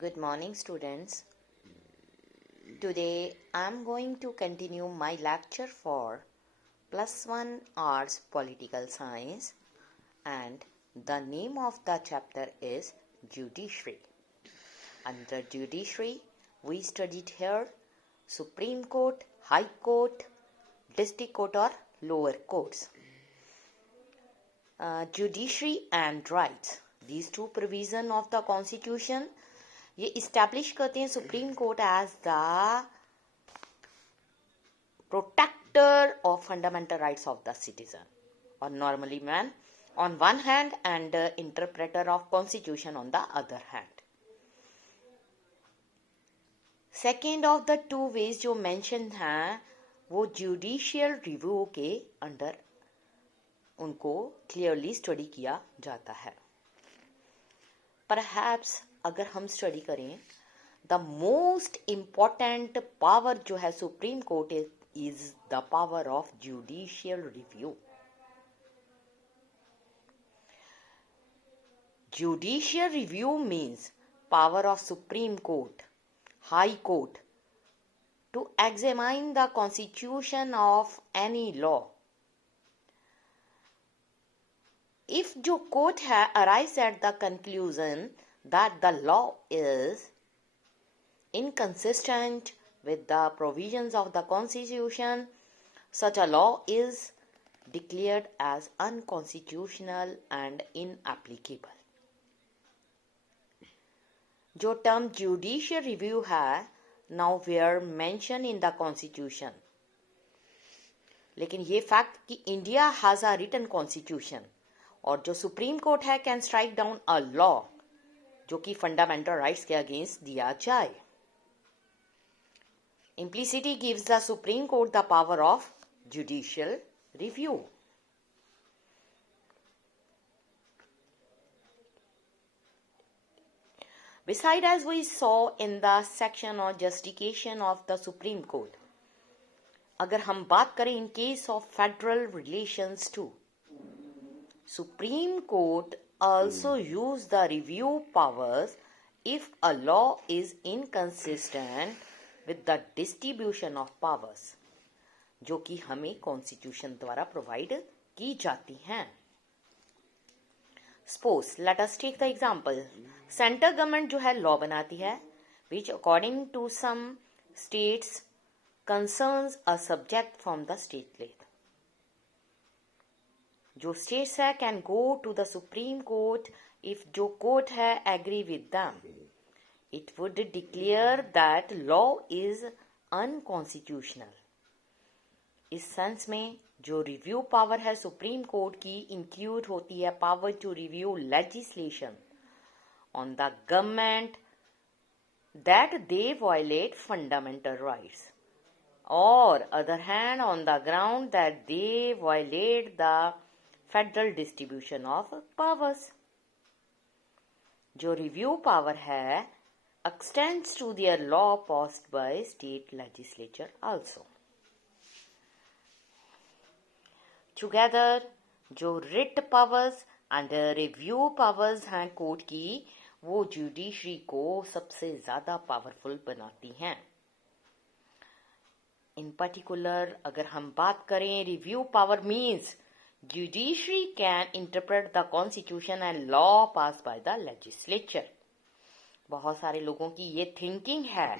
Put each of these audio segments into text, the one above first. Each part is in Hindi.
Good morning, students. Today I am going to continue my lecture for +1 Arts Political Science, and the name of the chapter is Judiciary. Under Judiciary, we studied here Supreme Court, High Court, District Court or lower courts. Judiciary and rights. These two provisions of the Constitution ये इस्टेब्लिश करते हैं supreme court as the protector of fundamental rights of the citizen और normally man on one hand and interpreter of constitution on the other hand. Second of the two ways जो मेंशन हैं वो जुडिशियल रिव्यू के अंडर उनको क्लियरली स्टडी किया जाता है. परहैप्स अगर हम स्टडी करें द मोस्ट इम्पॉर्टेंट पावर जो है supreme Court is the power of judicial review. Judicial review means power of Supreme Court, High Court to examine the constitution of any law. If जो court है arrives at the conclusion that the law is inconsistent with the provisions of the Constitution, such a law is declared as unconstitutional and inapplicable. जो term judicial review है now were mentioned in the Constitution. लेकिन ये fact कि India has a written Constitution और जो सुप्रीम कोर्ट है can strike down a law जो कि फंडामेंटल राइट्स के अगेंस्ट दिया जाए. Implicitly gives the supreme court the power of judicial review. Beside, as we saw in the section on justification of the Supreme Court, अगर हम बात करें in case of federal relations too, Supreme Court also use the review powers if a law is inconsistent with the distribution of powers जो कि हमें कॉन्स्टिट्यूशन द्वारा प्रोवाइड की जाती हैं. Suppose let us take the example. Central government जो है लॉ बनाती है which according to some states concerns a subject from the state law. जो स्टेट्स है can go to the supreme court if जो कोर्ट है agree with them. It would declare that law is unconstitutional. इस सेंस में जो रिव्यू पावर है सुप्रीम कोर्ट की इंक्लूड होती है power to review legislation on the government that they violate fundamental rights और other hand on the ground that they violate the federal distribution of powers. जो रिव्यू पावर है extends to their law passed by state legislature also. Together जो writ powers and review powers हैं कोर्ट की वो जुडिशरी को सबसे ज्यादा पावरफुल बनाती हैं. इन पर्टिकुलर अगर हम बात करें review power means Judiciary can interpret the constitution and law passed by the legislature. बहुत सारे लोगों की ये थिंकिंग है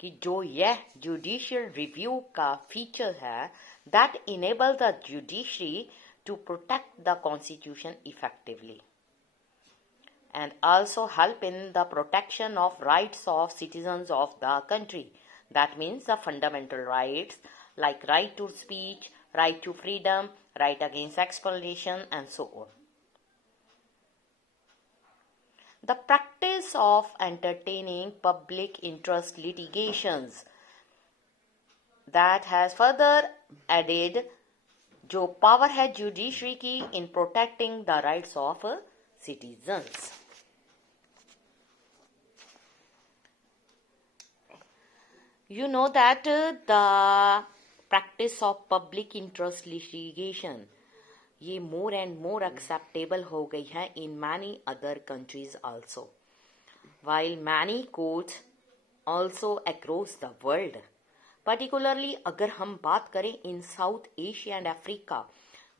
कि जो यह जुडिशियल रिव्यू का फीचर है that enable the judiciary to protect the constitution effectively and also help in the protection of rights of citizens of the country. That means the fundamental rights like right to speech, right to freedom, right against exploitation, and so on. The practice of entertaining public interest litigations that has further added जो पावर है जुडिशरी की in protecting the rights of citizens. You know that the practice of public interest litigation ये more and more acceptable हो गई है in many other countries also. while many courts also across the world. Particularly अगर हम बात करें इन साउथ एशिया एंड अफ्रीका,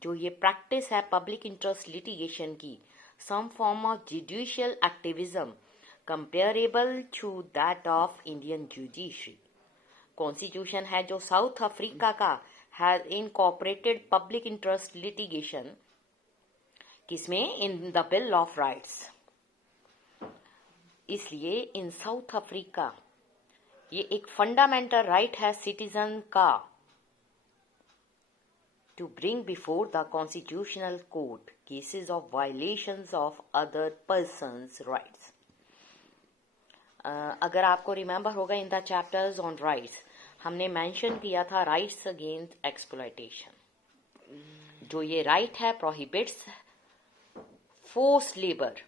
जो ये प्रैक्टिस है पब्लिक इंटरेस्ट लिटिगेशन की, some form of judicial activism comparable to that of Indian judiciary. Constitution है जो साउथ अफ्रीका का has incorporated public interest litigation, किसमें? In the bill of rights. इसलिए इन साउथ अफ्रीका ये एक फंडामेंटल राइट है सिटीजन का to bring before the constitutional court cases of violations of other persons rights. अगर आपको रिमेम्बर होगा in the chapters on rights हमने मेंशन किया था राइट्स अगेंस्ट एक्सप्लॉयटेशन. जो ये राइट है prohibits force labour,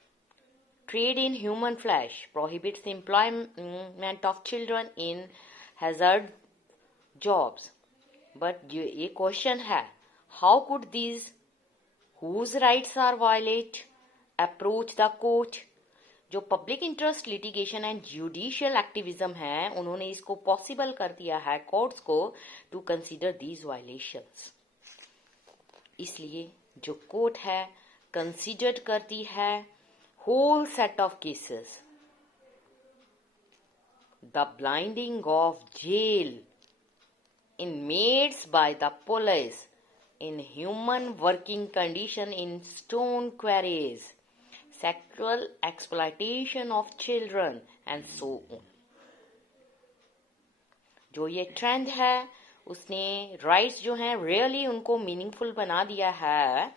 trade in human flesh, prohibits employment of children in hazard jobs. But ये question है, how could these whose rights are violate approach the court? जो public interest litigation and judicial activism है उन्होंने इसको पॉसिबल कर दिया है कोर्ट्स को टू कंसीडर दीज वायलेशंस. इसलिए जो कोर्ट है कंसीडर करती है whole set of cases. The blinding of jail inmates by the police, inhuman working condition in stone quarries, sexual exploitation of children and so on. जो ये ट्रेंड है उसने राइट्स जो हैं रियली उनको मीनिंगफुल बना दिया है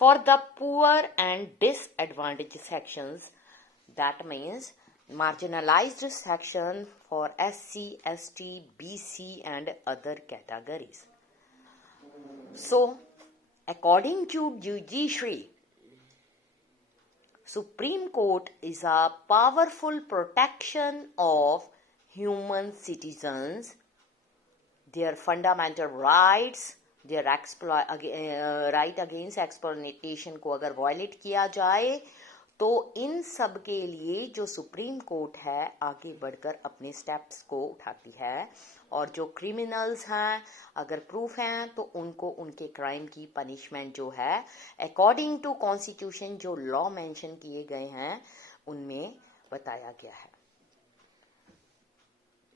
for the poor and disadvantaged sections. That means marginalized section for SC, ST, BC and other categories. So, according to judiciary, Supreme Court is a powerful protection of human citizens, their fundamental rights, their right against exploitation को अगर वायलेट किया जाए तो इन सब के लिए जो सुप्रीम कोर्ट है आगे बढ़कर अपने स्टेप्स को उठाती है और जो क्रिमिनल्स हैं अगर प्रूफ हैं तो उनको उनके क्राइम की पनिशमेंट जो है अकॉर्डिंग टू कॉन्स्टिट्यूशन जो लॉ मेंशन किए गए हैं उनमें बताया गया है.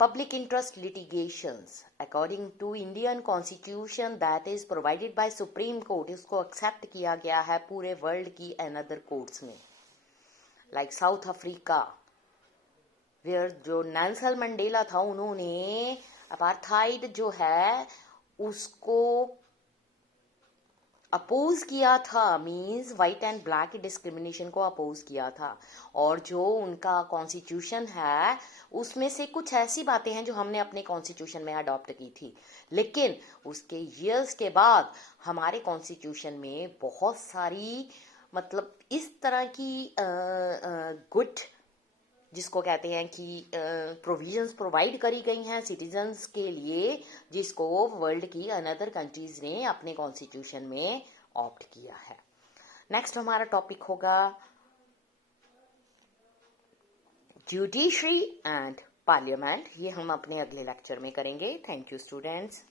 Public interest litigations according to Indian Constitution that is provided by Supreme Court इसको accept किया गया है पूरे वर्ल्ड की another courts में, like South Africa where जो नेल्सन मंडेला था उन्होंने अपार्थाइड जो है उसको अपोज किया था, means white and black discrimination को अपोज किया था. और जो उनका कॉन्स्टिट्यूशन है उसमें से कुछ ऐसी बातें हैं जो हमने अपने कॉन्स्टिट्यूशन में अडॉप्ट की थी, लेकिन उसके ईयर्स के बाद हमारे कॉन्स्टिट्यूशन में बहुत सारी मतलब इस तरह की गुड जिसको कहते हैं कि प्रोविजंस प्रोवाइड करी गई हैं सिटीजन्स के लिए जिसको वर्ल्ड की अनदर कंट्रीज ने अपने कॉन्स्टिट्यूशन में ऑप्ट किया है. नेक्स्ट हमारा टॉपिक होगा जुडिशरी एंड पार्लियामेंट. ये हम अपने अगले लेक्चर में करेंगे. Thank you students.